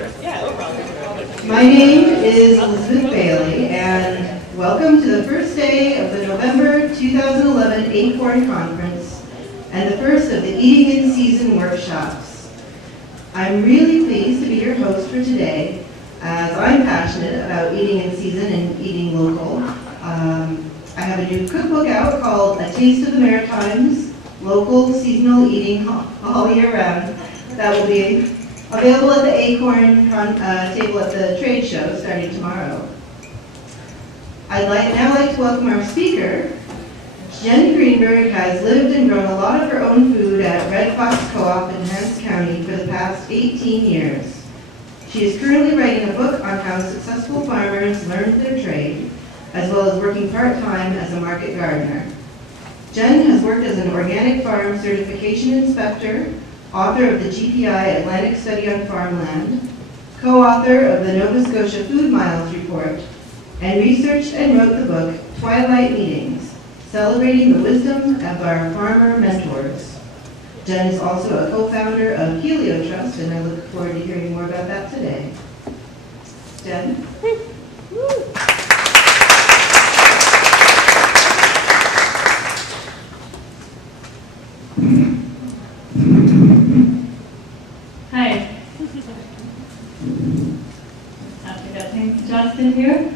My name is Elizabeth Bailey, and welcome to the first day of the November 2011 Acorn Conference and the first of the Eating in Season workshops. I'm really pleased to be your host for today, as I'm passionate about eating in season and eating local. I have a new cookbook out called A Taste of the Maritimes, Local Seasonal Eating All Year Round, that will be available at the Acorn table at the trade show starting tomorrow. I'd now like to welcome our speaker. Jen Greenberg has lived and grown a lot of her own food at Red Fox Co-op in Hants County for the past 18 years. She is currently writing a book on how successful farmers learned their trade, as well as working part-time as a market gardener. Jen has worked as an organic farm certification inspector, author of the GPI Atlantic Study on Farmland, co-author of the Nova Scotia Food Miles Report, and researched and wrote the book Twilight Meetings, Celebrating the Wisdom of Our Farmer Mentors. Jen is also a co-founder of Helio Trust, and I look forward to hearing more about that today. Jen? Hi. Have to get things adjusted here.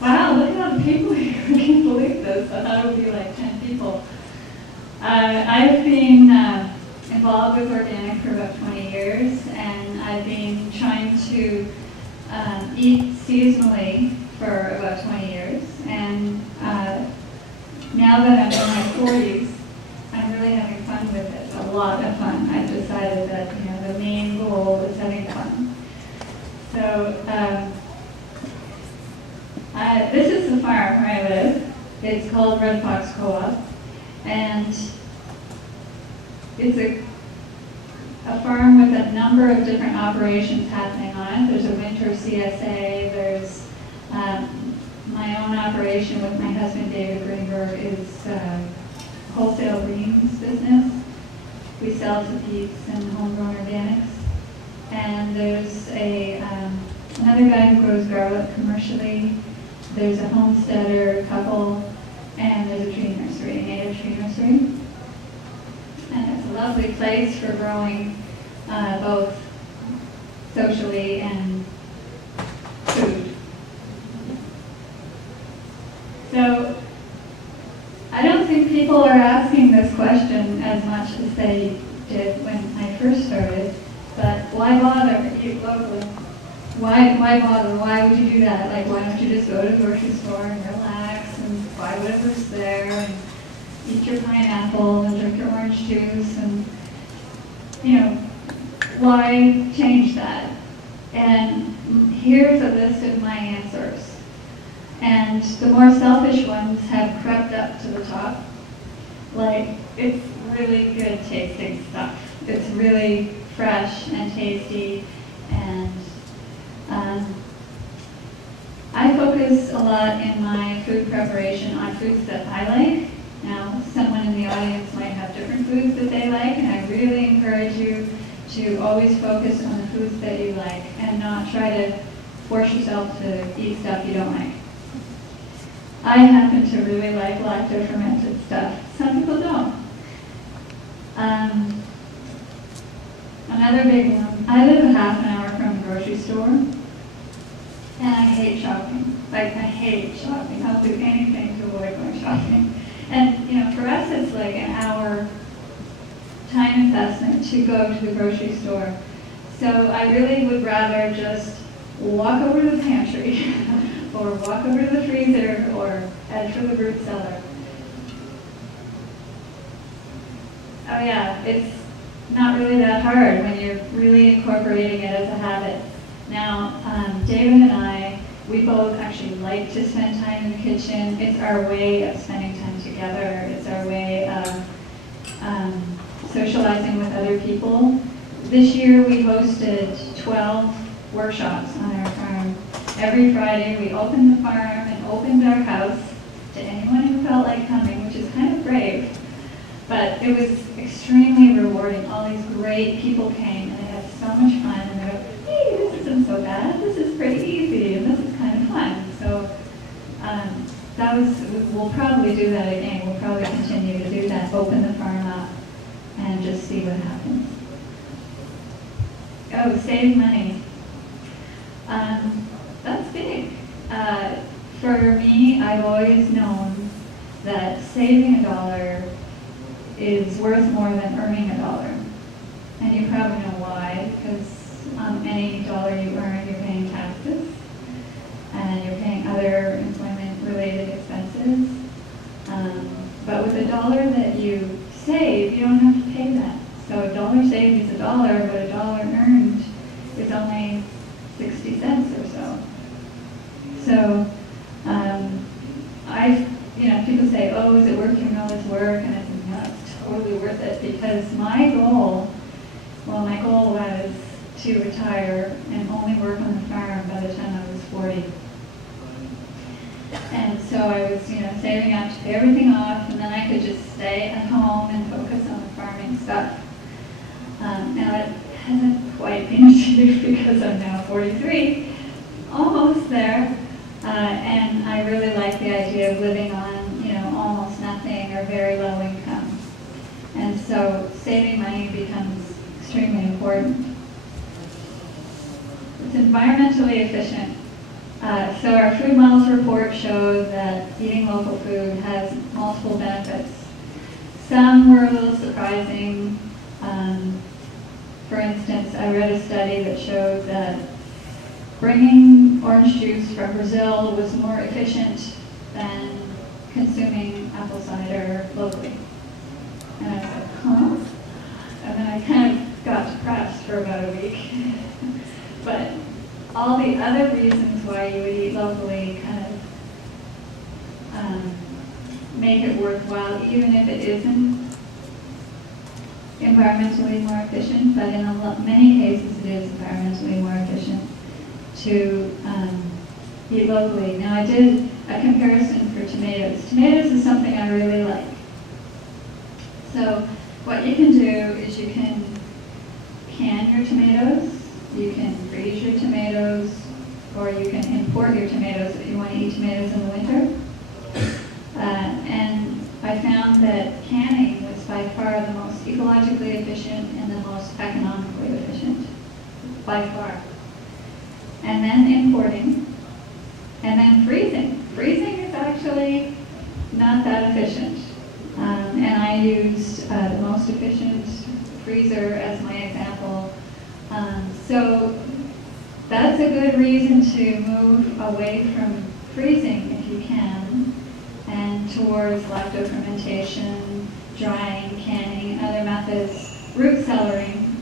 Wow, look at all the people here. I can't believe this. I thought it would be like 10 people. I've been involved with organic for about 20 years, and I've been trying to eat seasonally for about 20 years. And now that I'm in my 40s, I'm really having fun with it, a lot of fun. I've decided that the main goal is having fun. So this is the farm where I live. It's called Red Fox Co-op, and it's a farm with a number of different operations happening on it. There's a winter CSA, there's my own operation with my husband David Greenberg is wholesale greens business. We sell to Pete's and homegrown organics. And there's another guy who grows garlic commercially. There's a homesteader couple, and there's a tree nursery, a native tree nursery. And it's a lovely place for growing both socially and food. So I don't think people are asking this question as much as they did when I first started, but why bother eat locally? Why bother? Why would you do that? Like, why don't you just go to the grocery store and relax and buy whatever's there and eat your pineapple and drink your orange juice and, why change that? And here's a list of my answers. And the more selfish ones have crept up to the top. Like, it's really good tasting stuff. It's really fresh and tasty, and I focus a lot in my food preparation on foods that I like. Now, someone in the audience might have different foods that they like, and I really encourage you to always focus on the foods that you like and not try to force yourself to eat stuff you don't like. I happen to really like lacto fermented stuff. Some people don't. Another big one, I live a half an hour from the grocery store, and I hate shopping. Like, I hate shopping. I'll do anything to avoid going shopping. And, for us, it's like an hour time investment to go to the grocery store. So I really would rather just walk over to the pantry or walk over to the freezer or head for the root cellar. Oh yeah, it's not really that hard when you're really incorporating it as a habit. Now, David and I, we both actually like to spend time in the kitchen. It's our way of spending time together. It's our way of socializing with other people. This year we hosted 12 workshops on our farm. Every Friday we opened the farm and opened our house to anyone who felt like coming, which is kind of brave. But it was extremely rewarding. All these great people came, and they had so much fun. we'll probably do that again. We'll probably continue to do that, open the farm up and just see what happens. Oh, save money. That's big. For me, I've always known that saving $1 is worth more than earning $1. And you probably know why, because any dollar you earn, you're paying taxes, and you're paying other employment-related expenses. But with $1 that you save, you don't have to pay that. So $1 saved is $1, but $1 earned is only 60 cents or so. So people say, oh, is it worth doing all this work? And I said, no, it's totally worth it, because my goal was to retire and only work on the farm by the time I was 40. And so I was, saving up to pay everything off, and then I could just stay at home and focus on the farming stuff. Now it hasn't quite been achieved because I'm now 43, almost there, and I really like the idea of living on, almost nothing or very low income. And so saving money becomes extremely important. It's environmentally efficient. So our Food Miles report shows that eating local food has multiple benefits. Some were a little surprising. For instance, I read a study that showed that bringing orange juice from Brazil was more efficient than consuming apple cider locally. And I said, huh? And then I kind of got depressed for about a week. But all the other reasons why you would eat locally kind of make it worthwhile, even if it isn't environmentally more efficient, but in many cases it is environmentally more efficient to eat locally. Now I did a comparison for tomatoes. Tomatoes is something I really like. So what you can do is you can can your tomatoes, you can freeze your tomatoes, or you can import your tomatoes if you want to eat tomatoes in the winter. And I found that canning was by far the most ecologically efficient and the most economically efficient, by far. And then importing, and then freezing. Freezing is actually not that efficient. And I used the most efficient freezer as my example. So that's a good reason to move away from freezing if you can, and towards lacto fermentation, drying, canning, and other methods. Root cellaring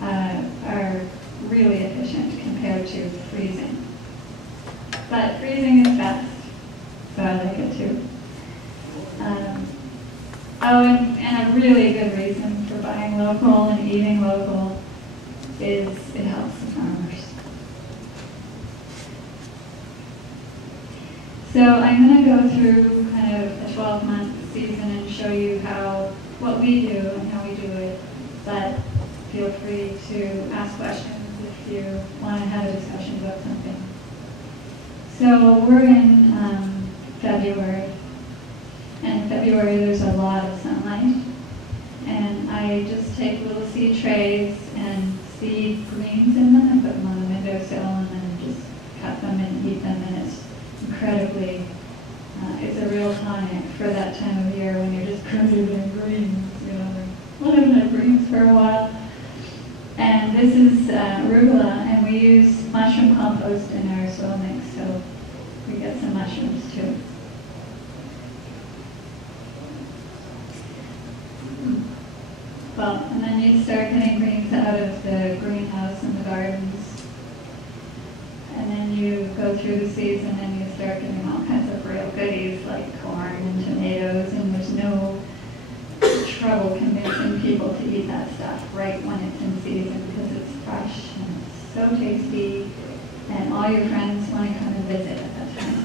are really efficient compared to freezing. But freezing is best, so I like it too. And a really good reason for buying local and eating local is it helps the farmers. So I'm going to go through kind of a 12-month season and show you what we do and how we do it, but feel free to ask questions if you want to have a discussion about something. So we're in February, and in February there's a lot of sunlight, and I just take little seed trays and seed greens in them and put them on the windowsill and then just cut them and eat them, and it's incredibly, it's a real tonic for that time of year when you're just covered in greens, I haven't had greens for a while. And this is arugula, and we use mushroom compost in our soil mix, so we get some mushrooms too. Well, and then you start getting greens out of the greenhouse and the gardens. And then you go through the season and you start getting all kinds of real goodies like corn and tomatoes, and there's no trouble convincing people to eat that stuff right when it's in season because it's fresh and it's so tasty, and all your friends want to come and visit at that time.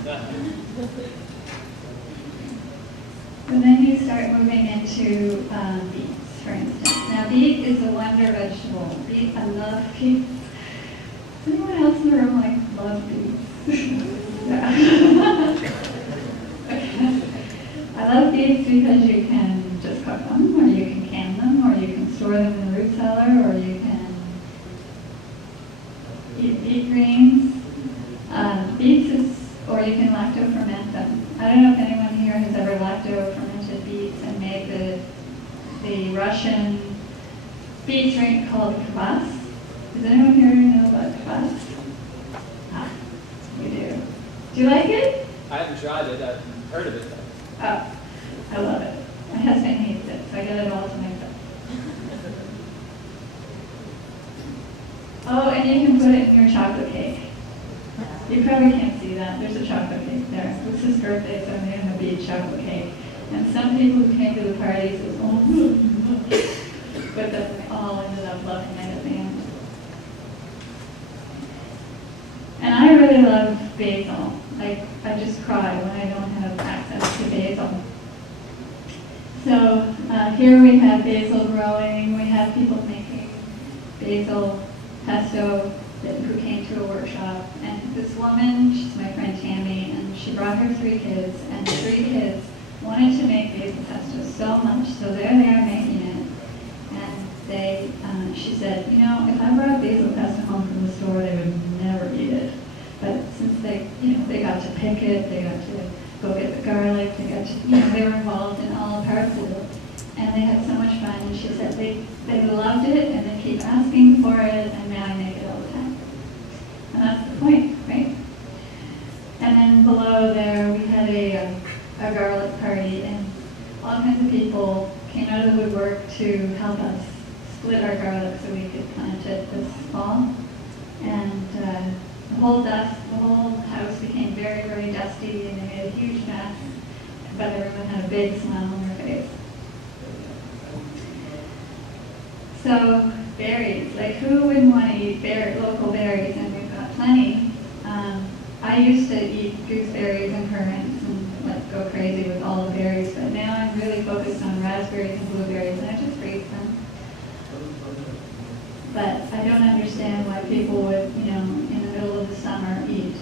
And then you start moving into beets, for instance. Now, beet is a wonder vegetable. Beet, I love beets. Does anyone else in the room love beets? Yeah. beets because you can just cook them, or you can can them, or you can store them in the root cellar, or you can eat beet greens. Beets is, or you can lacto ferment them. I don't know if anyone here has ever lacto fermented beets and made the Russian beet drink called kvass. Does anyone here know about kvass? Ah, you do. Do you like it? I haven't tried it. I've heard of it, though. Oh, I love it. My husband hates it, so I get it all to myself. Oh, and you can put it in your chocolate cake. You probably can't see that. There's a chocolate cake there. It's his birthday, so I made him a beet chocolate cake. And some people who came to the party said, oh, but they all ended up loving it at the end. And I really love basil. Like, I just cry when I don't have access to basil. So here we have basil growing. We have people making basil pesto who came to a workshop. And this woman, she's my friend Tammy, and she brought her 3 kids, and the 3 kids wanted to make basil pesto so much, so there they are making it. And she said, you know, if I brought basil pesto home from the store, they would never eat it. But since they got to pick it, they got to go get the garlic, they got to, they were involved in all parts of it. And they had so much fun, and she said they loved it, and they keep asking for it, and now I make it all the time. And that's the point, right? And then below there, we had a garlic party, and all kinds of people came out of the woodwork to help us split our garlic so we could plant it this fall. And the whole house became very, very dusty, and they made a huge mess, but everyone had a big smile on their face. So berries, like who wouldn't want to eat local berries? And we've got plenty. I used to eat gooseberries and currants and go crazy with all the berries, but now I'm really focused on raspberries and blueberries, and I just freeze them. But I don't understand why people would, in the middle of the summer eat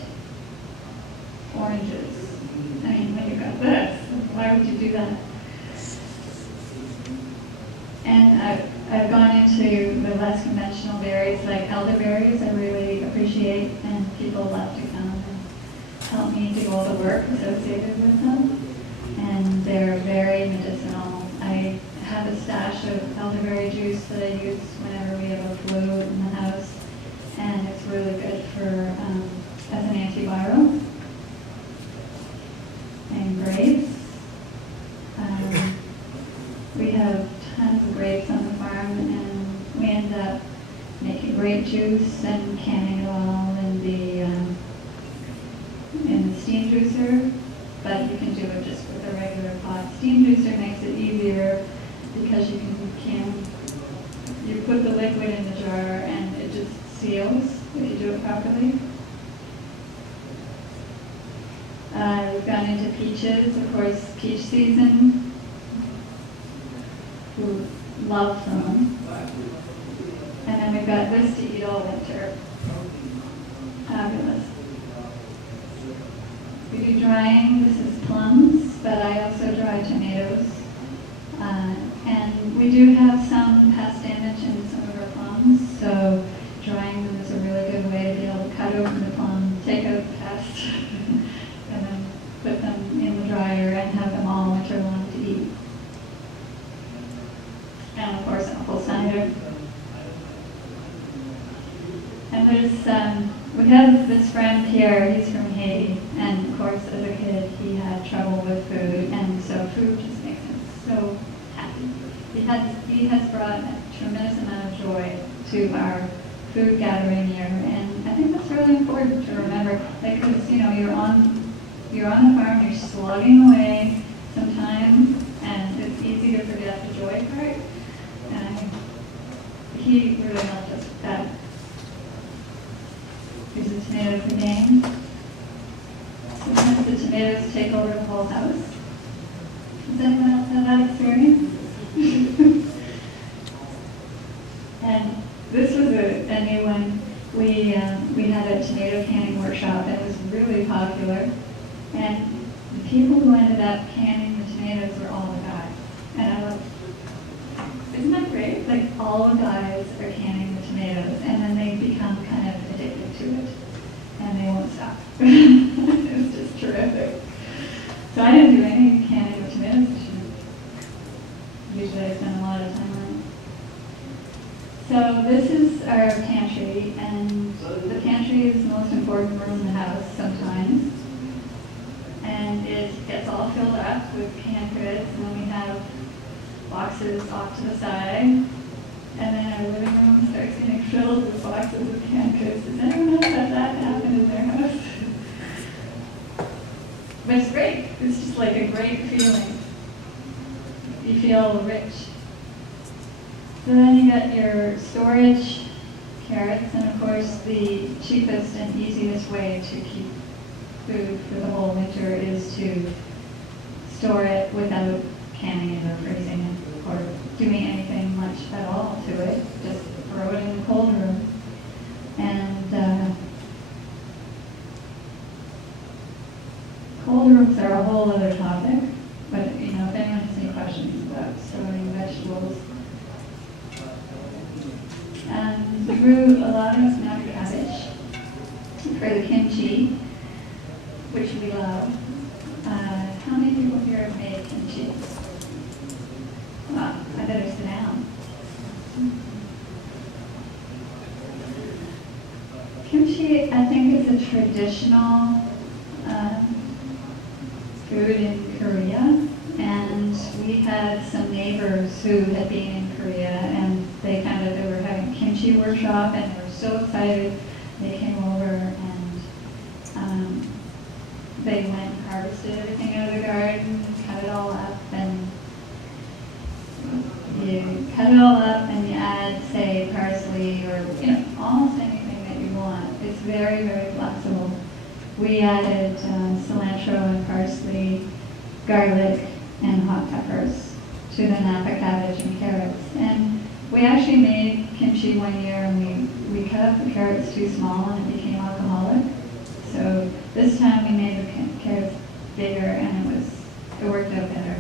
oranges. I mean, when you've got this, why would you do that? And I've gone into the less conventional berries, like elderberries, I really appreciate, and people love to come and help me do all the work associated with them. And they're very medicinal. I have a stash of elderberry juice that I use whenever we have a flu in the house, and it's really good for as an antiviral. And grapes. We have tons of grapes on the farm, and we end up making grape juice and canning it all in the steam juicer, but you can do it just with a regular pot. Steam juicer makes it easier because you put the liquid in the jar and it just seals if you do it properly. We've gone into peaches, of course, peach season. Who love them. And then we've got this to eat all winter. Fabulous. We do drying. This is plums, but I also dry tomatoes. And we do have some pest damage in some of our plums, so drying them is a really good way to be able to cut open the plum, take out the pest, and then put them in the dryer and have them all winter long to eat. And of course, apple cider. And there's, we have this friend here, he's from Haiti, and of course, as a kid, he had trouble with food, and so food just makes him so happy. He has brought a tremendous amount of joy to our food gathering year, and I think that's really important to remember, because you're on the farm, you're slogging away sometimes, and it's easy to forget the joy part. And he really loved us with that. Here's a tomato grenade. Sometimes the tomatoes take over the whole house. Does anyone else have that experience? And this was a new one. We had a tomato canning workshop, and it was really popular. And the people who ended up canning the tomatoes were all the guy. And I love, isn't that great? Like all the guys are canning the tomatoes and then they become kind of addicted to it. And they won't stop. It's just terrific. So I didn't do any canning of tomatoes this year. Usually I spend a lot of time on it. So this is our pantry, and the pantry is the most important room in the house sometimes. And it gets all filled up with canned goods, and then we have boxes off to the side. And then our living room starts getting filled with boxes of canned goods. Does anyone else have that happen in their house? But it's great. It's just like a great feeling. You feel rich. So then you got your storage carrots, and of course the cheapest and easiest way to keep food for the whole winter is to store it without canning it or freezing it or doing anything much at all to it. Just throw it in the cold room. And cold rooms are a whole other topic, but if anyone has any questions about storing vegetables. We grew a lot of snap cabbage for the kimchi, which we love. How many people here have made kimchi? Well, I better sit down. Kimchi, I think, is a traditional food in Korea, and we had some neighbors who had been in Korea, and they were having a kimchi workshop, and they were so excited. They came over and they went and harvested everything out of the garden, cut it all up, and you cut it all up and you add, say, parsley or almost anything that you want. It's very, very flexible. We added cilantro and parsley, garlic, and hot peppers to the napa cabbage and carrots. And we actually made kimchi one year, and we cut up the carrots too small and it became alcoholic. So this time we made the carrots bigger, and it worked out better.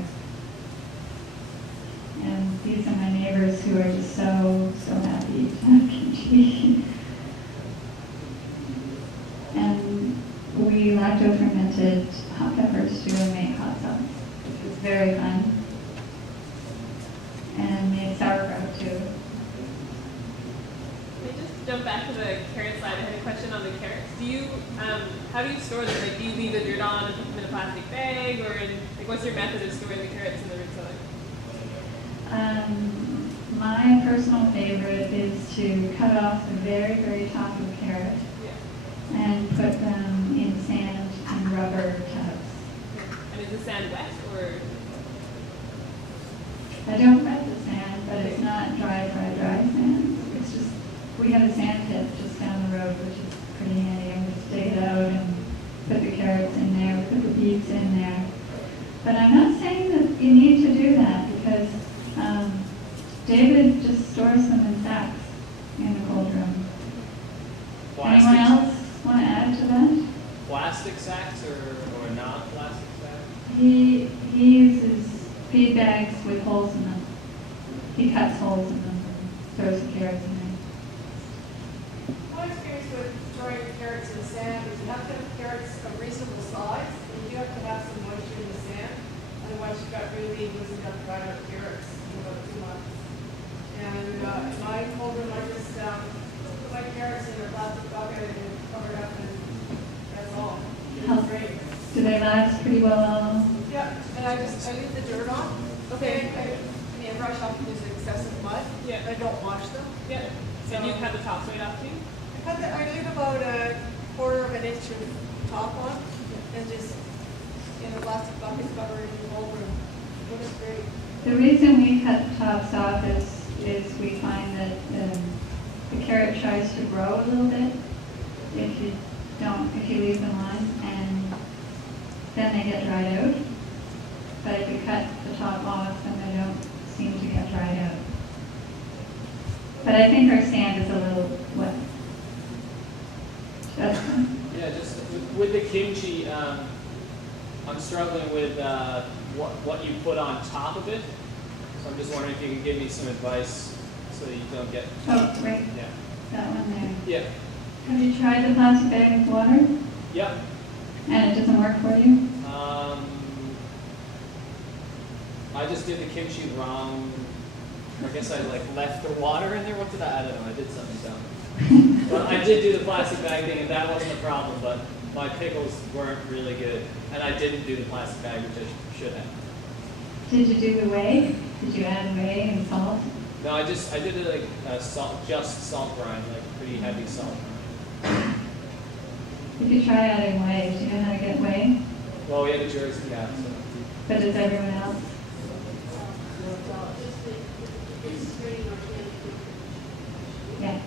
And these are my neighbors who are just so, so happy to have kimchi. And we lacto fermented hot peppers too and made hot sauce. It was very fun. And made sauerkraut too. Jump back to the carrot side. I had a question on the carrots. How do you store them? Like, do you leave the dirt on and put them in a plastic bag, or what's your method of storing the carrots in the root cellar? My personal favorite is to cut off the very, very top of the carrot and put them in sand and rubber tubs. And is the sand wet, or? I don't wet the sand, but it's not dry sand. It's just, we have a sand pit just down the road, which is pretty handy. I'm just dig it out and put the carrots in there, put the beets in there. But I'm not saying that you need to do that, because David just stores them in sacks in the cold room. Anyone else want to add to that? Plastic sacks or non-plastic sacks? He uses feed bags with holes in them. He cuts holes in them and throws the carrots in there. My experience with storing carrots in sand is you have to have carrots of reasonable size, and you do have to have some moisture in the sand. Otherwise, you've got really loosened up, dried out carrots in about 2 months. And in my cold room, I just put my carrots in a plastic bucket and cover it up, and that's all. It's great. Do they last pretty well? Yeah, and I leave the dirt on. Okay. I brush off because of excessive mud. Yeah. I don't wash them. Yeah. And you cut the tops right off too? I leave about a 1/4 of an inch of top on, and just in a plastic bucket covered in the whole room. It was great. The reason we cut the tops off is we find that the carrot tries to grow a little bit if you leave them on, and then they get dried out. But if you cut the top off, then they don't seem to get dried out. But I think our sand is a little wet. Yeah, just with the kimchi, I'm struggling with what you put on top of it. So I'm just wondering if you can give me some advice so that you don't get. Oh, right. Yeah. That one there. Yeah. Have you tried the plastic bag with water? Yep. And it doesn't work for you? I just did the kimchi wrong. I guess I like left the water in there. What did I don't know. I did something dumb. But I did do the plastic bag thing, and that wasn't a problem. But my pickles weren't really good, and I didn't do the plastic bag, which I should have. Did you do the whey? Did you add whey and salt? No, I did it like just salt brine, like pretty heavy salt brine. You could try adding whey. Do you know how to get whey? Well, we have a Jersey cat, so. But does everyone else? Yeah.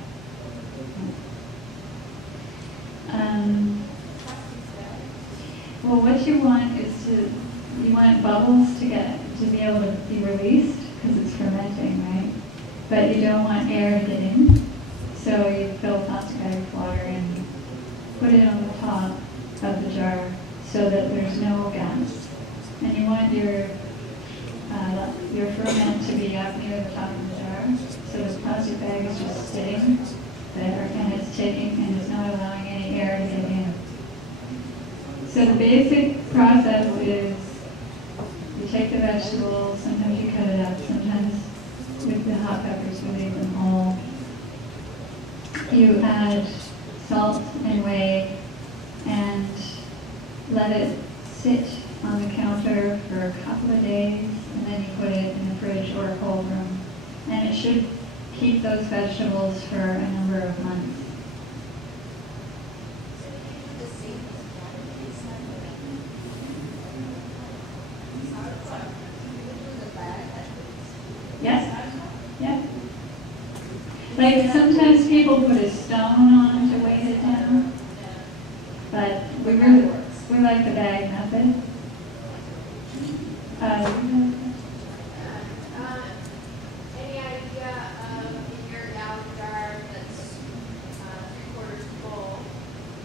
Well, what you want is you want bubbles to be able to be released because it's fermenting, right? But you don't want air to get in. So you fill a plastic bag with water and put it on the top of the jar so that there's no gas. And you want your ferment to be up near the top of the jar. So the plastic bag is just sitting there and it's taking and it's not allowing any air to get in. So the basic process is you take the vegetables, sometimes you cut it up, sometimes with the hot peppers we leave them whole. You add salt and whey and let it sit on the counter for a couple of days, and then you put it in the fridge or a cold room. And it should keep those vegetables for a number of months. Yes? Yeah. Like sometimes people put a stone on to weight it down, but we like the bag method. Any idea of in your gallon jar that's 3/4 full,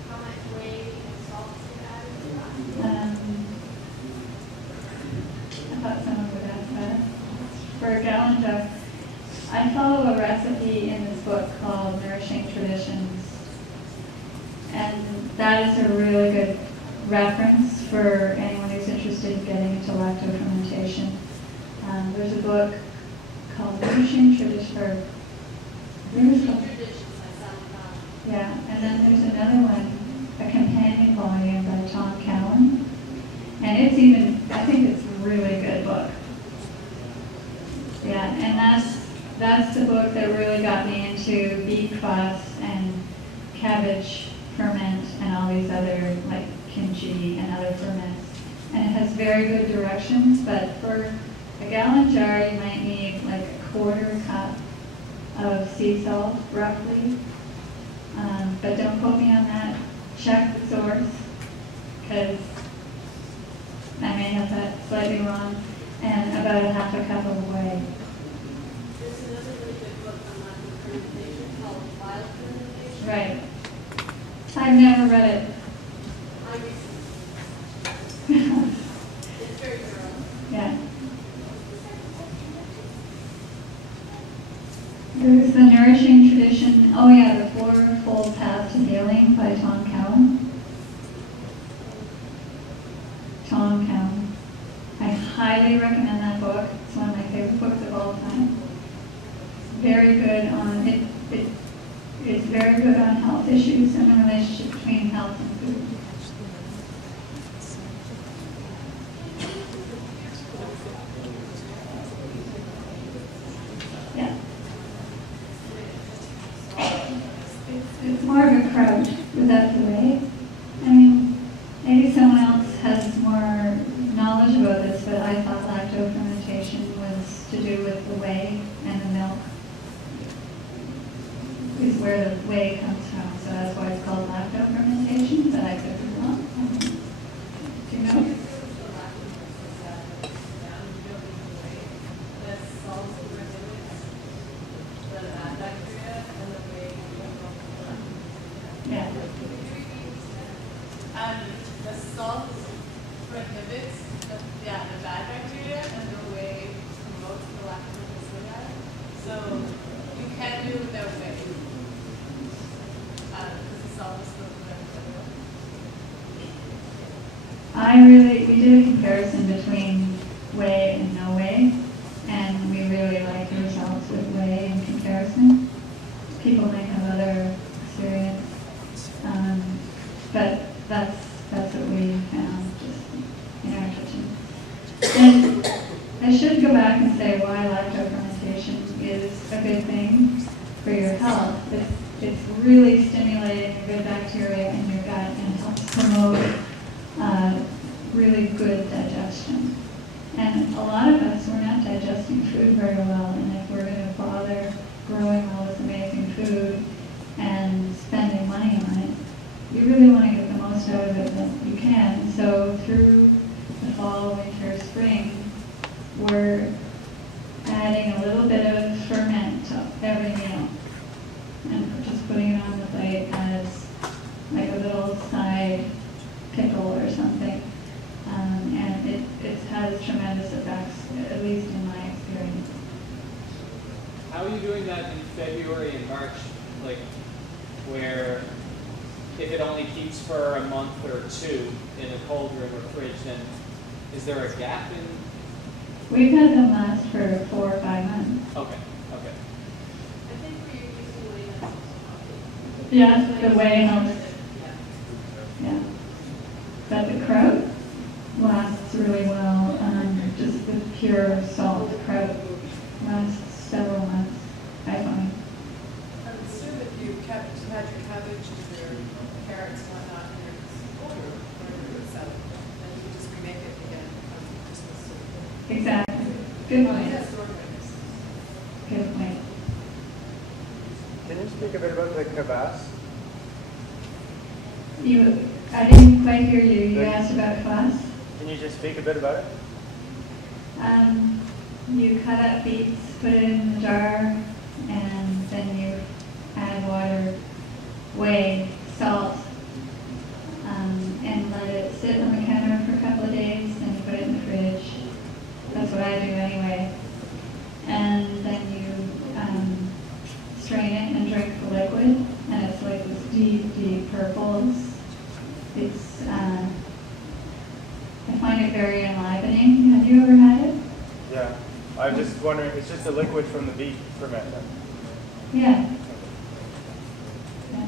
how much whey and salt is added to that? I thought someone would ask that. For a gallon jar, I follow a recipe in this book called Nourishing Traditions. And that is a really good reference for anyone who's interested in getting into lacto fermentation. There's a book called Nourishing Traditions. Yeah, and then there's another one, a companion volume by Tom Cowan. And it's I think it's a really good book. Yeah, and that's the book that really got me into beet kvass and cabbage ferment and all these other like kimchi and other ferments. And it has very good directions, but for a gallon jar you might need like a 1/4 cup of sea salt roughly. But don't quote me on that. Check the source, because I may have that slightly wrong. And about a 1/2 cup of whey. There's another really good book on lacto fermentation called Wild Fermentation. Right. I've never read it. I researched it. It's very thorough. Yeah. There's the Nourishing Tradition. Oh yeah, the 4-Fold Path to Healing by Tom Cowan. Tom Cowan. I highly recommend that book. It's one of my favorite books of all time. Very good on it. It's very good on health issues and the relationship between health and food. Yeah. It's more of a crouch. Was that the way? I mean, maybe someone else has more knowledge about this, but I thought lacto fermentation was to do with the whey and the milk. Is where the whey comes from, so that's why it's called lacto fermentation, but I could be wrong. Do you know? Yeah. The salt prohibits the bad bacteria and the whey promotes the lactobacilli. So you can do it without whey. Because the salt is still We did a comparison between whey and no whey, and we really like the results with whey in comparison. People may have other experience, but that's what we found just in our kitchen. And I should go back and say why lacto fermentation is a good thing for your health. It's really stimulating the good bacteria in your gut and helps promote really good digestion. And a lot of us, we're not digesting food very well, and if we're going to bother growing all this amazing food and spending money on it, you really want to get the most out of it that you can. So through the fall, winter, spring, we're adding a little bit of ferment to every meal and just putting it on the plate as like a little side pickle or something. And it has tremendous effects, at least in my experience. How are you doing that in February and March, like where if it only keeps for a month or two in a cold room or fridge, then is there a gap in? We've had them last for 4 or 5 months. Okay. I think we're using whey that's also Yeah, the whey helps. Yeah. But the kraut lasts really well. Just the pure salt kraut lasts several months, I find. I'm assuming if you had your cabbage and your carrots and whatnot in your older salad, then you just remake it again on Christmas. Exactly. Good point. That's organized. Good point. Can you speak a bit about the kvass? I didn't quite hear you. You asked about kvass. Can you just speak a bit about it? You cut up beets, put it in the jar, and then you add water, whey, salt, and let it sit on the counter for a couple of days, then you put it in the fridge. That's what I do anyway. And then you strain it and drink the liquid, and it's like this deep, deep purple. It's I find it very enlivening. Have you ever had it? Yeah. I'm just wondering, it's just a liquid from the beet ferment then? Yeah. Yeah.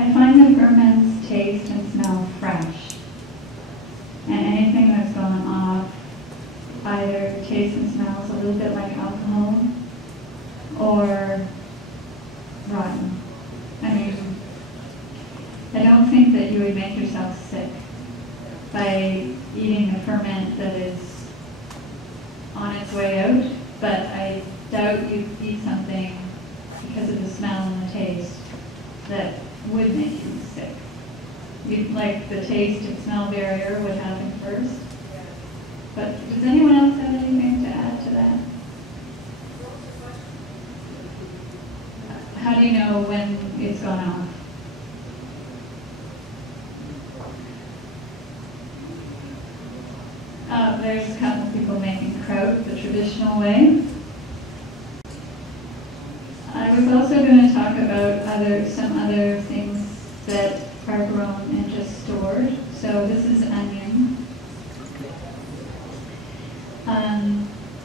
I find the ferments taste and smell fresh. And anything that's gone off either tastes and smells a little bit like alcohol or rotten. I mean, I don't think that you would make yourself sick by eating a ferment that is on its way out, but I doubt you'd eat something because of the smell and the taste that would make you sick. You'd like the taste and smell barrier would happen first. But does anyone else have anything to add to that? How do you know when it's gone off? There's a couple of people making kraut the traditional way. I was also going to talk about some other things that are grown and just stored. So this is onion.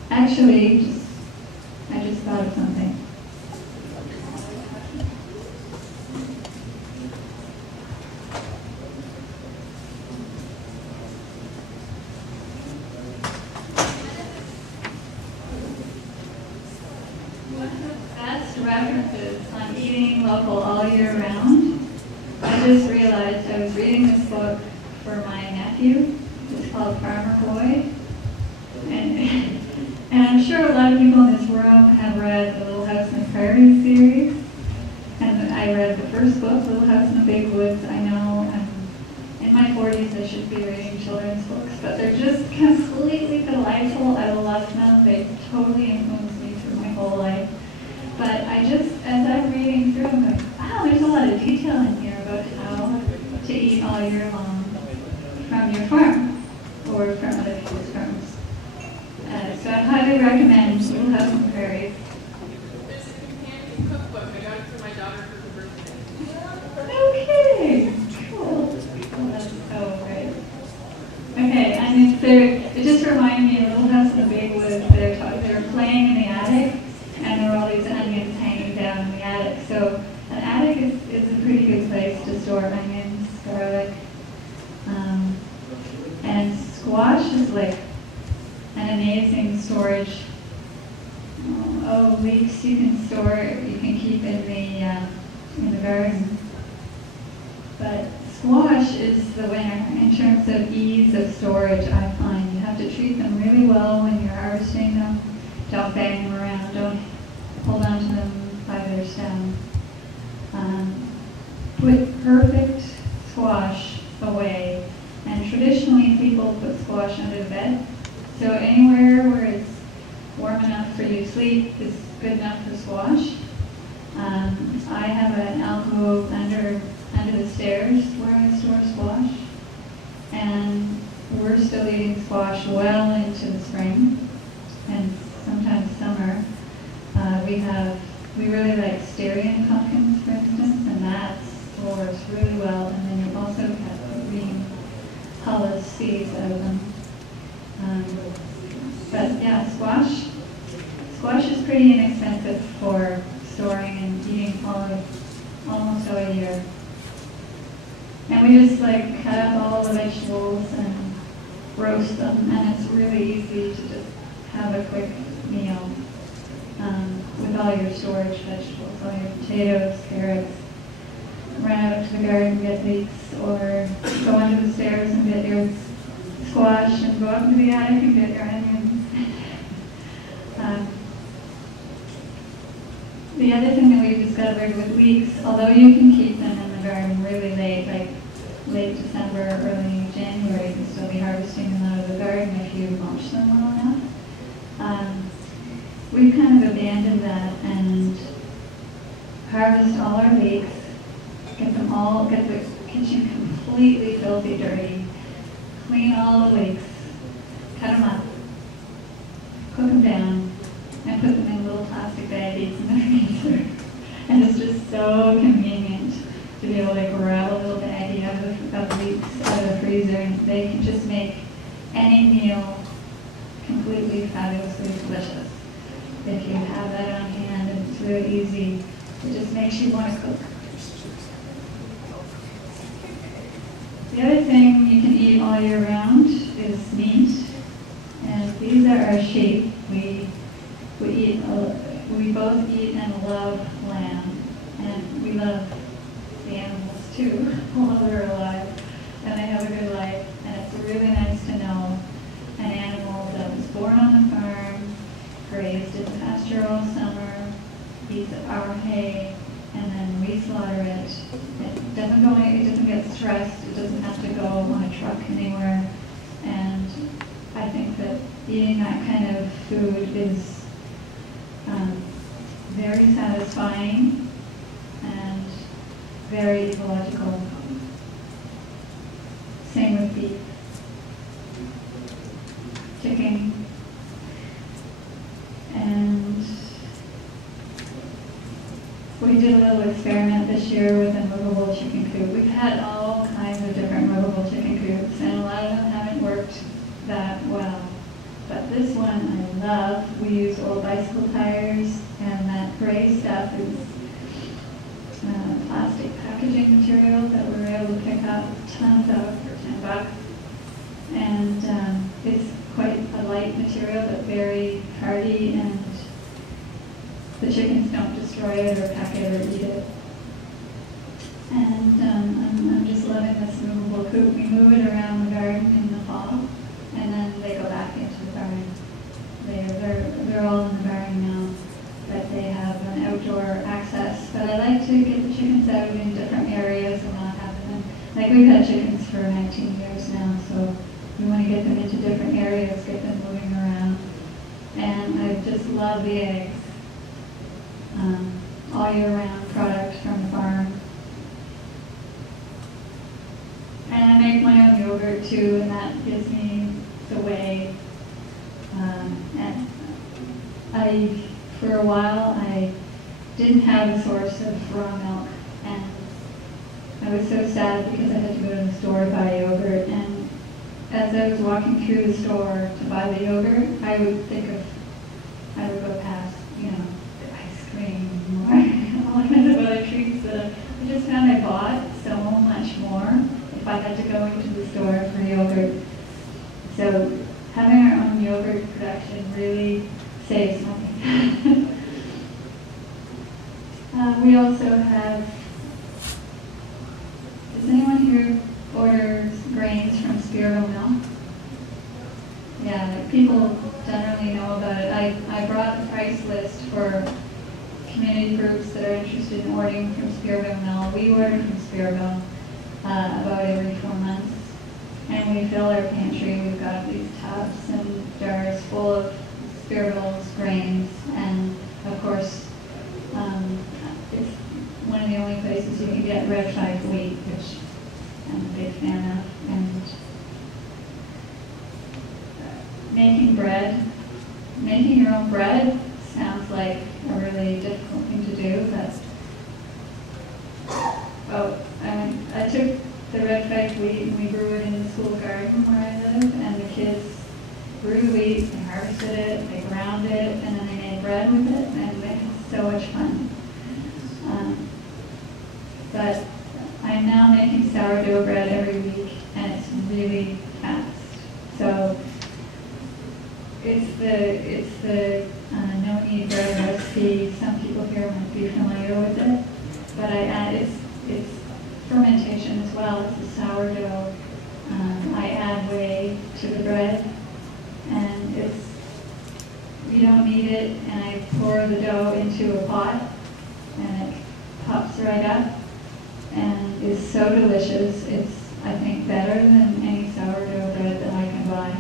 Actually, I just thought of something. References on eating local all year round. I just realized I was reading this book for my nephew. It's called Farmer Boy. And And I'm sure a lot of people in this room have read the Little House on the Prairie series. And I read the first book, Little House in the Big Woods. I know I'm in my 40s, I should be reading children's books, but they're just completely delightful. I love them. They totally influenced me through my whole life. But I just, as I'm reading through, I'm like, wow, there's a lot of detail in here about how to eat all year long from your farm or from other people's farms. So I highly recommend Little House on the Prairie. There's a companion cookbook. I got it for my daughter for her birthday. Okay, cool. Oh, that's so great. Okay, and it just reminded me of Little House in the Big Woods. They were playing in the attic, and there were all these onions hanging down in the attic. So an attic is a pretty good place to store onions, garlic, and squash is like an amazing storage. Leeks you can keep in the garden. But squash is the winner in terms of ease of storage, I find. You have to treat them really well when you're harvesting them. Don't bang them around, don't hold on to them by their stem. Put perfect squash away. And traditionally people put squash under the bed. So anywhere where it's warm enough for you to sleep is good enough for squash. I have an alcove under the stairs where I store squash. And we're still eating squash well into the spring and sometimes summer. We really like Styrian pumpkins, for instance, and that stores really well. And then you also have green hulled seeds out of them. But yeah, squash is pretty inexpensive for storing and eating almost all year. And we just like cut up all the vegetables and roast them, and it's really easy to just have a quick meal with all your storage vegetables, all your potatoes, carrots. Run out to the garden, get leeks, or go under the stairs and get your squash, and go up into the attic and get your onions. The other thing that we discovered with leeks, although you can keep them in the garden really late, like late December, early January, you can still be harvesting them out of the garden if you mulch them well enough. We've kind of abandoned that and harvest all our leeks, get the kitchen completely filthy dirty, clean all the leeks, cut them up, cook them down, and put them in little plastic baggies in the freezer. And it's just so convenient to be able to grab a little baggie of leeks out of the freezer, and they can just make any meal completely fabulously delicious. If you have that on hand, and it's really easy, it just makes you want to cook. The other thing you can eat all year round is meat, and these are our sheep. We both eat and love lamb, and we love the animals too, while they're alive, and they have a good life. And it's really nice to know an animal that was born on the farm, grazed in the pasture all summer, eats our hay, and then we slaughter it. It doesn't get stressed. It doesn't have to go on a truck anywhere. And I think that eating that kind of food is very satisfying and very ecological. Same with beef, chicken, and we did a little experiment this year with a movable chicken coop. We've had all kinds of different movable chicken coops, and a lot of them haven't worked that well. But this one I love. We used old bicycle tires, and that gray stuff is plastic packaging material that we were able to pick up tons of for $10. And it's quite a light material, but very hardy, and the chickens don't destroy it or pack it or eat it. And I'm just loving this movable coop. We move it around the garden in the fall, and then they go back into the garden. They're to get them into different areas, get them moving around. And I just love the eggs. All year round product from the farm. And I make my own yogurt too, and that gives me the whey. And for a while, I didn't have a source of raw milk, and I was so sad because I had to go to the store to buy yogurt. And as I was walking through the store to buy the yogurt, I would go past, the ice cream or all kinds of other treats that I just found I bought so much more if I had to go into the store for yogurt. So having our own yogurt production really saves money. We also have, does anyone here order grains from Spearville Mill? Yeah, like people generally know about it. I brought the price list for community groups that are interested in ordering from Spearville Mill. We order from Spearville about every 4 months, and we fill our pantry. We've got these tubs and jars full of Spearville's grains, and of course, it's one of the only places you can get red 5 wheat, which I'm a big fan of. And making your own bread sounds like a really difficult thing to do. I took the red 5 wheat and we grew it in the school garden where I live, and the kids grew wheat, they harvested it, they ground it, and then they made bread with it, and they had so much fun. But I'm now making sourdough bread every week, and it's really fast. So it's the no-knead bread recipe. Some people here might be familiar with it, but I add it's fermentation as well. It's a sourdough. I add whey to the bread, and you don't knead it, and I pour the dough into a pot, and it pops right up, and is so delicious. It's, I think, better than any sourdough bread that I can buy.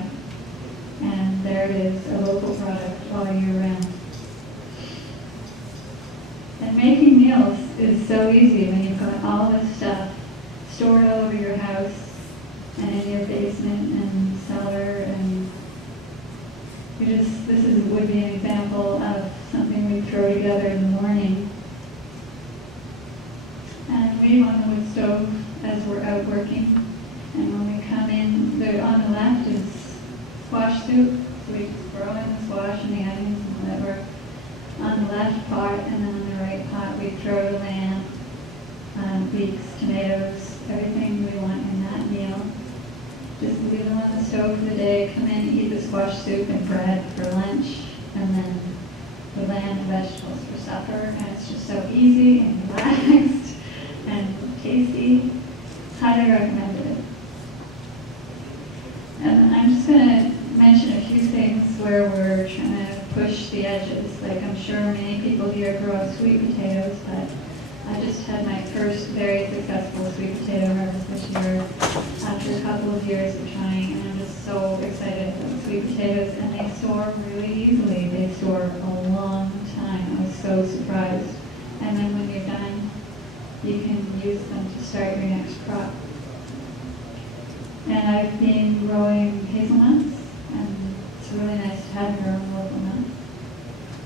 And there it is, a local product all year round. And making meals is so easy when you've got all this stuff stored all over your house and in your basement and cellar, and would be an example of something we throw together in the morning. And we leave on the wood stove as we're out working. And when we come in, on the left is squash soup. So we just throw in the squash and the onions and whatever on the left pot, and then on the right pot we throw the lamb, beets, tomatoes, everything we want in that meal. Just leave them on the stove for the day, come in, eat the squash soup and bread for lunch, and then the lamb and vegetables for supper. And it's just so easy and relaxed and tasty. Highly recommended it. And I'm just going to mention a few things where we're trying to push the edges. Like, I'm sure many people here grow sweet potatoes, but I just had my first very successful sweet potato harvest this year after a couple of years of trying, and I'm just so excited about sweet potatoes, and they store really easily. They store a long time. I was so surprised. And then when you're done, you can use them to start your next crop. And I've been growing hazelnuts, and it's really nice to have your own local nuts.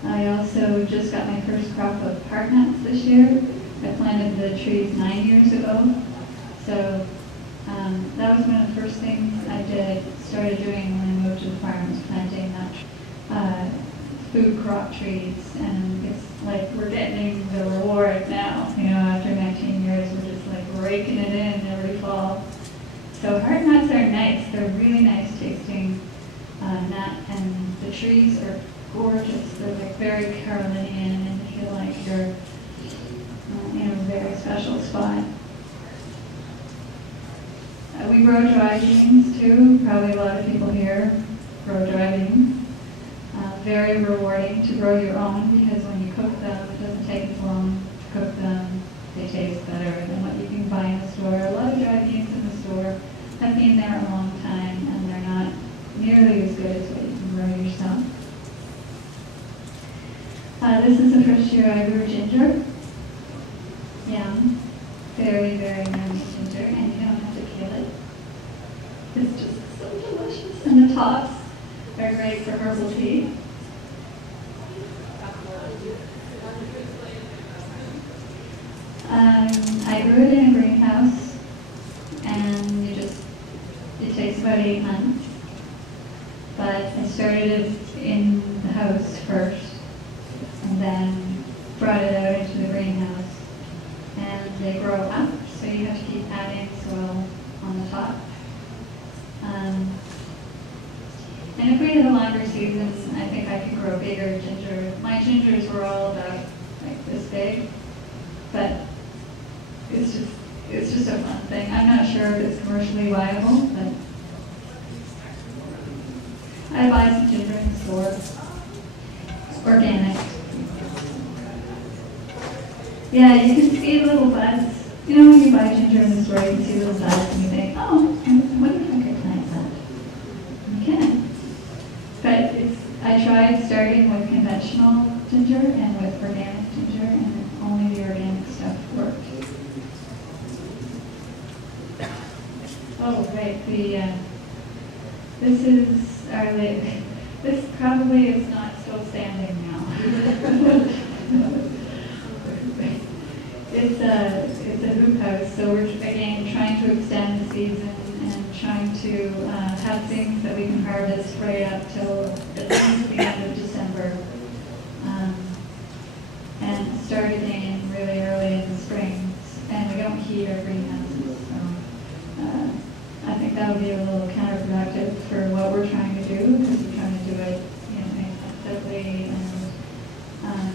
I also just got my first crop of heart nuts this year. I planted the trees 9 years ago, so that was one of the first things I started doing when I moved to the farm, was planting food crop trees, and it's like we're getting the reward now. After 19 years, we're just like raking it in every fall. So heart nuts are nice. They're really nice tasting nut, and the trees are gorgeous. They're like very Carolinian, and you feel like you're in a very special spot. We grow dry beans too. Probably a lot of people here grow dry beans. Very rewarding to grow your own, because when you cook them, it doesn't take as long to cook them. They taste better than what you can buy in the store. A lot of dry beans in the store have been there a long time, and they're not nearly as good as what you can grow yourself. This is the first year I grew ginger. Yum. Very, very yummy ginger, and you don't have to peel it. It's just so delicious. And the tops are great for herbal tea. I grew it in a greenhouse, and it takes about 8 months. But I started it in the house first, and then brought it out into the greenhouse. And they grow up, so you have to keep adding soil on the top. And if we had a longer season, I think I could grow bigger ginger. My gingers were all about like this big, but it's just a fun thing. I'm not sure if it's commercially viable, but I buy some ginger in the store. Organic. Yeah, you can see little buds. You know, when you buy ginger in the store, you can see little buds and you think, oh, I wonder if I could plant that. You can. But I tried starting with conventional ginger and with organic ginger, and only the organic stuff worked. Oh, right. This is our lake. This probably is not still standing now. It's a hoop house, so we're again trying to extend the season and trying to have things that we can harvest right up till at least the end of December, and start again really early in the spring. And we don't heat our greenhouses, so I think that would be a little counterproductive for what we're trying to do, because we're trying to do it, you know, inexpensively and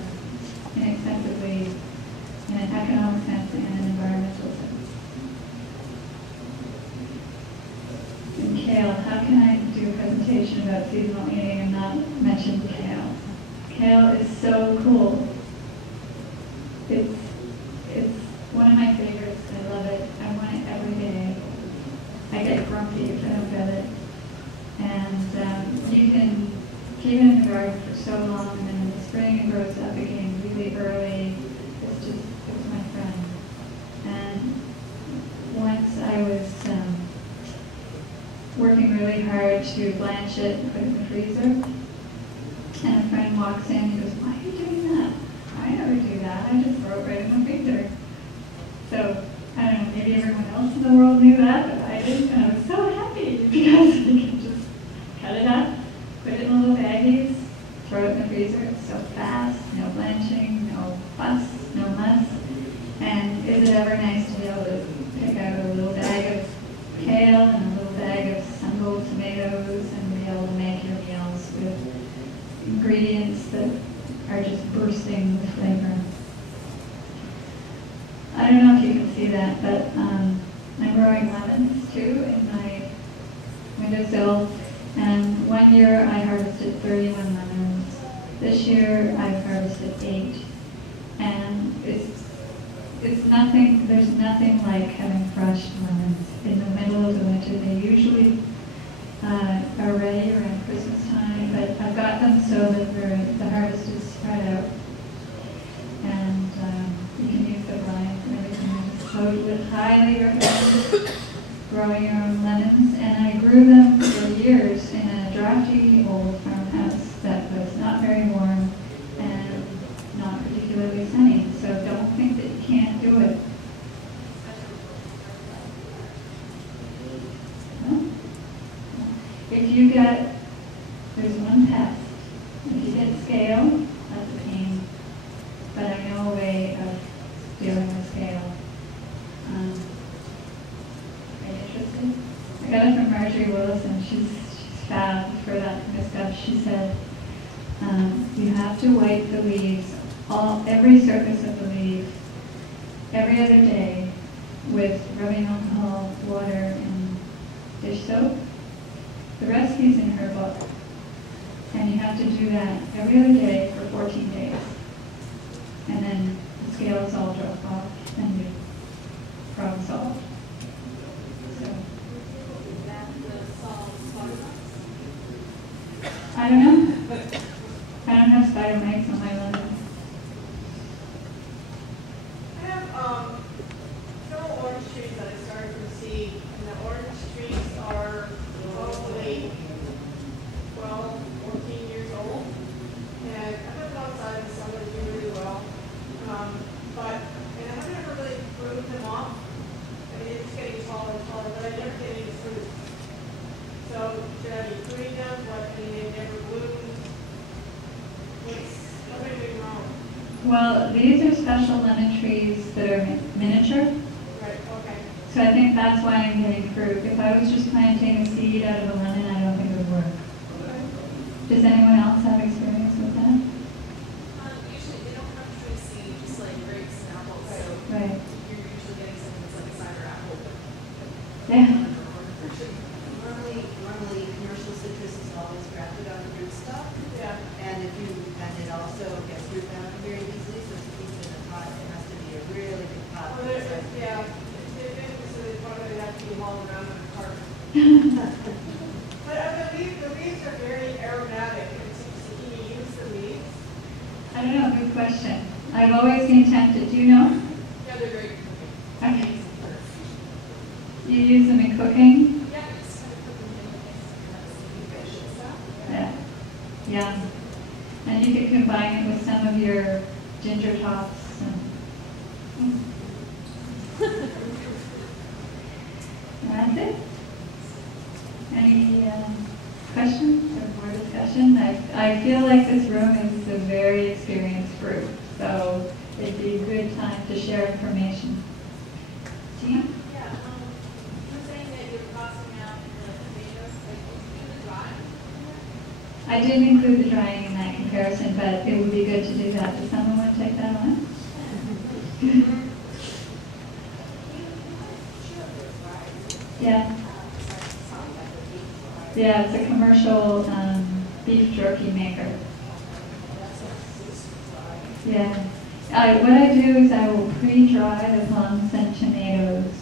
inexpensively in an economic sense and an environmental sense. And kale, how can I do a presentation about seasonal eating and not mention kale? Kale is so cool. It's one of my favorites. I love it. I want it every day. I get grumpy if I don't get it. And you can keep it in the garden for so long, and then in the spring it grows up again really early. It's my friend. And once I was working really hard to blanch it and put it in the freezer, and a friend walks in and goes, why are you doing that? I never do that. I just throw it right in the freezer. So, I don't know, maybe everyone else in the world knew that, but I didn't, and I was so happy because you can just cut it up, put it in little baggies, throw it in the freezer. It's so fast, no blanching, no fuss, no muss. And is it ever nice to be able to pick out a little bag of kale and a little bag of sun-gold tomatoes and be able to make your meals with ingredients that are just bursting with flavor. I don't know if you can see that, but I'm growing lemons too in my windowsill. And one year I harvested 31 lemons. This year I've harvested 8. And it's nothing, there's nothing like having fresh lemons in the middle of the winter. They usually are ready around Christmas time, but I've got them so that the harvest is spread out. And you can use the brine and everything. I just would highly recommend growing your own lemons. And I grew them for years in a drafty old farmhouse that was not very warm and not particularly sunny. So don't think that you can't do it. Well, if you get, there's one pest. If you get scale, that's a pain. But I know a way of dealing with scale. Are you interested? I got it from Marjorie Willison. She's fab for that kind of stuff. She said, you have to wipe the leaves, every surface of the leaf, every other day with rubbing alcohol, water, and dish soap. The recipe's in her book. And you have to do that every other day for 14 days. And then the scales all drop off and you problem solved. So. Is that the salt sauce? I don't know. I don't have spider mites on my lemons. I have several orange trees that I started from seed, and the orange trees are probably 12, 14 years old. And I put them outside in the summer, they do really well. And I haven't ever really pruned them off. I mean, it's getting taller and taller, but I never get any fruit. So, should I be pruning them? I mean, they never bloomed. What am I doing wrong? Well, these are special lemon trees that are miniature. Right, okay. So I think that's why I'm getting fruit. If I was just planting a seed out of a lemon, I don't think it would work. Does anyone else have experience with that? Usually they don't have true seed, just like grapes and apples. So Right. you're usually getting something that's like a cider apple. Yeah. Normally commercial citrus is always grafted on rootstock. Yeah. And it also gets root bound very easily, so to keep it in a pot, it has to be a really big pot. Well, yeah, so they probably have to be hauled around in a cart. But the leaves are very aromatic. Can you use the leaves? I don't know, good question. I've always been tempted. Do you know? Yeah, they're great. Okay. You use them in cooking? Yeah, just kind of put them in like fish and stuff. Yeah. Yeah. And you could combine it with some of your ginger tops. And that's it. Any questions or more discussion? I feel like this room is a very experienced group, so it'd be a good time to share information. Jean? Yeah, you were saying that you're crossing out the tomatoes, like do the drying? I didn't include the drying in that comparison, but it would be good to do that. Does someone want to take that on? Yeah. Yeah, it's a commercial beef jerky maker. Yeah. What I do is I will pre-dry the plums and tomatoes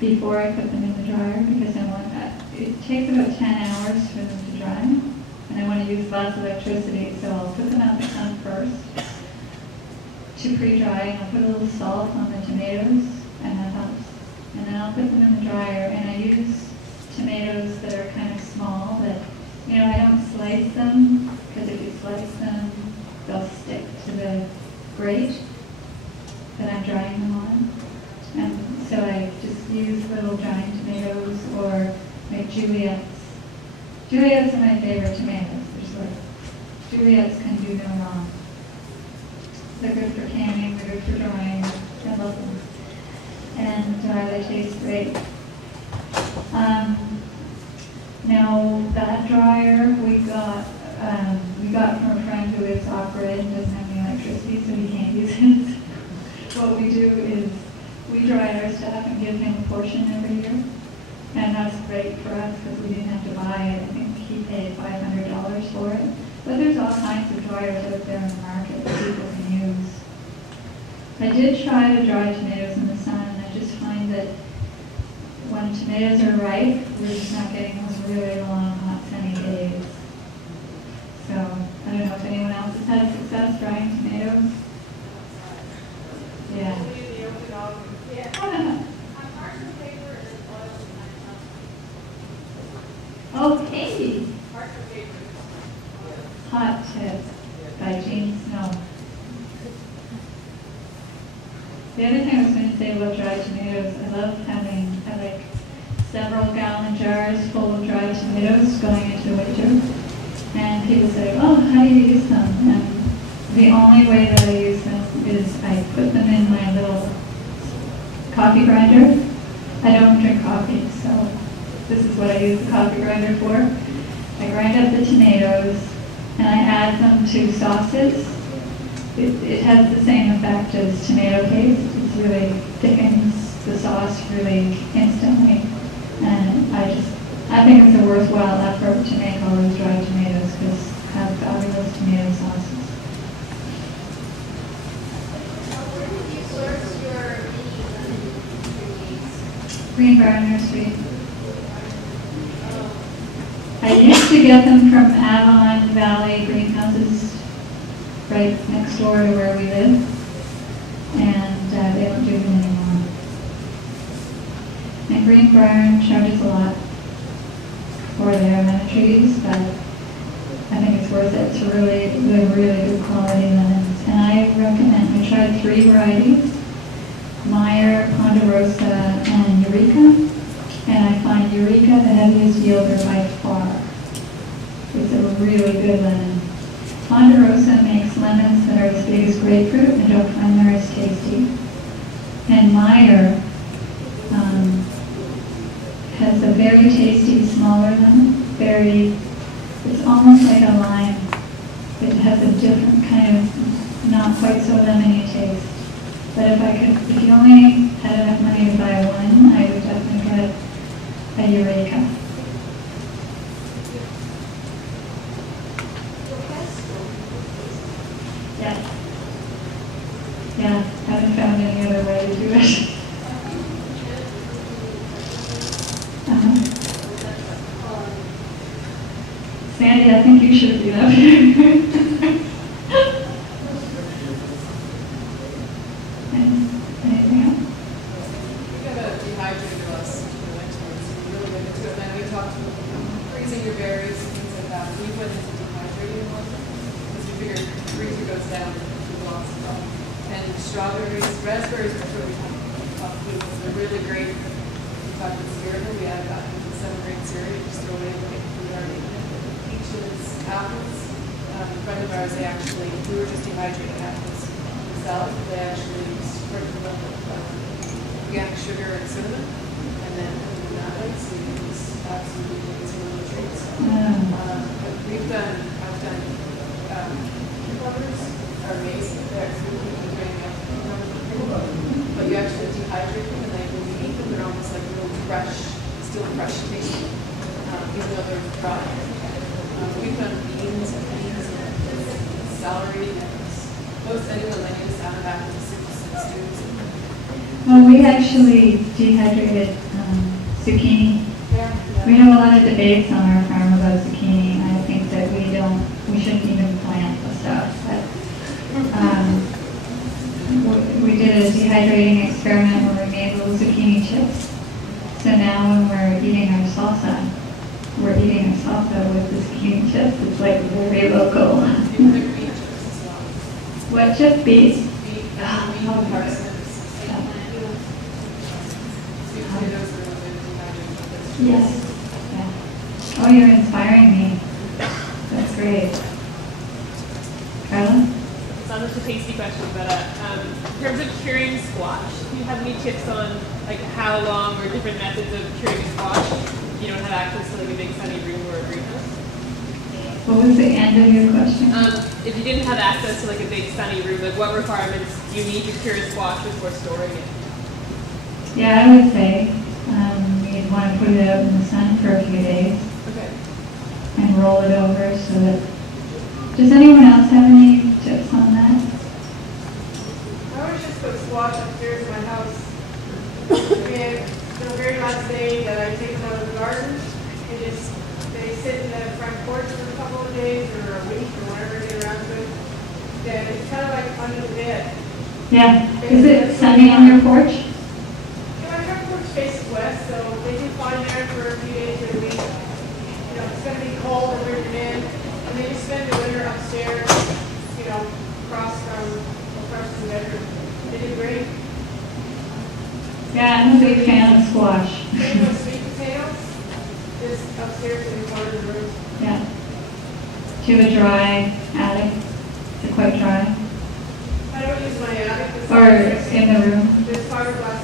before I put them in the dryer because I want it takes about 10 hours for them to dry, and I want to use less electricity, so I'll put them out in the sun first to pre-dry, and I'll put a little salt on the tomatoes, and that helps. And then I'll put them in the dryer, and I use tomatoes that are kind of small, that, I don't slice them, because if you slice them, they'll stick to the grate that I'm drying them on. And so I just use little drying tomatoes or like Juliette's. Juliette's are my favorite tomatoes. Juliette's can do no wrong. They're good for canning, they're good for drying. I love them. And they taste great. Now that dryer we got from a friend who is off-grid and doesn't have any electricity, so he can't use it. What we do is we dry our stuff and give him a portion every year, and that's great for us because we didn't have to buy it. I think he paid $500 for it. But there's all kinds of dryers out there in the market that people can use. I did try to dry tomatoes in the sun, and I just find that when tomatoes are ripe, we're just not getting those really long, hot, sunny days. So, I don't know if anyone else has had success drying tomatoes. Yeah. Okay. Hot Tip by Jean Snow. The other thing I was going to say about dried tomatoes, I like several gallon jars full of dried tomatoes going into the winter. And people say, oh, how do you use them? And the only way that I use them is I put them in my little coffee grinder. I don't drink coffee, so this is what I use the coffee grinder for. I grind up the tomatoes and I add them to sauces. It has the same effect as tomato paste. It really thickens the sauce really instantly. And I think it's a worthwhile effort to make all those dried tomatoes because I have fabulous tomato sauces. Where did you source your mini Green Bar Nursery. I used to get them from Avon Pine Valley greenhouses right next door to where we live, and they don't do them anymore. And Green Barn charges a lot for their lemon trees, but I think it's worth it. It's really good quality lemons. And I recommend, I tried 3 varieties, Meyer, Ponderosa, and Eureka. And I find Eureka the heaviest yielder by far. It's a really good lemon. Ponderosa makes lemons that are as big as grapefruit, and I don't find they're as tasty. And Meyer has a very tasty, smaller lemon. It's almost like a lime. It has a different kind of, not quite so lemony taste. But if you only had enough money to buy one, I would definitely get a Eureka. Yeah, haven't found any other way to do it. Sandy, I think you should be up here. Anything else? We got a dehydrator us to the next one, so we really get into it. And we talked about freezing your berries and things like that. We went into dehydrating one because we figured the freezer goes down and lots of stuff. And strawberries, raspberries, are what we talked about. They're really great. We talked about cereal. We added that into 7-grain cereal. You just throw it in like food already. Peaches, apples. A friend of ours, we were just dehydrating apples. Salad, they actually sprinkled them with organic sugar and cinnamon, and then in that way, so you can just absolutely make it some little treats. I've done cucumbers are amazing. They're absolutely great. But you actually dehydrate them, and then when you eat them, they're almost like little fresh, still fresh tasting, even though they're dry. We've done beans and celery and most anyone like this out of back in the stews. Well, we actually dehydrated zucchini. Yeah. We have a lot of debates on our farm about zucchini. I think that we shouldn't even plant the stuff. But we did a dehydrating experiment where we made little zucchini chips. So now when we're eating our salsa with the zucchini chips. It's like very local. What chip? Beets? Yes. Yeah. Oh, you're inspiring me. That's great. Carla? It's not just a tasty question, but in terms of curing squash, do you have any tips on like how long or different methods of curing squash? You don't have access to like a big sunny room or a greenhouse? What was the end of your question? If you didn't have access to like a big sunny room, like what requirements do you need to cure squash before storing it? Yeah, I would say you'd want to put it out in the sun for a few days. Okay. And roll it over so that... Does anyone else have any tips on that? I always just put squash upstairs in my house. And the very last day that I take them out of the garden, they sit in the front porch for a couple of days or a week or whatever they get around to it. Then it's kind of like under the bed. Yeah. Is it sunny on your porch? Yeah, my front porch faces west, so they do fine there for a few days or a week. You know, it's going to be cold and we're in, and they just spend the winter upstairs, you know, across the bedroom. They do great. Yeah, I'm a big fan of squash. Same with sweet potatoes, just upstairs in one of the rooms. Yeah. Do you have a dry attic? Is it quite dry? I don't use my attic. Or in the room? There's fiberglass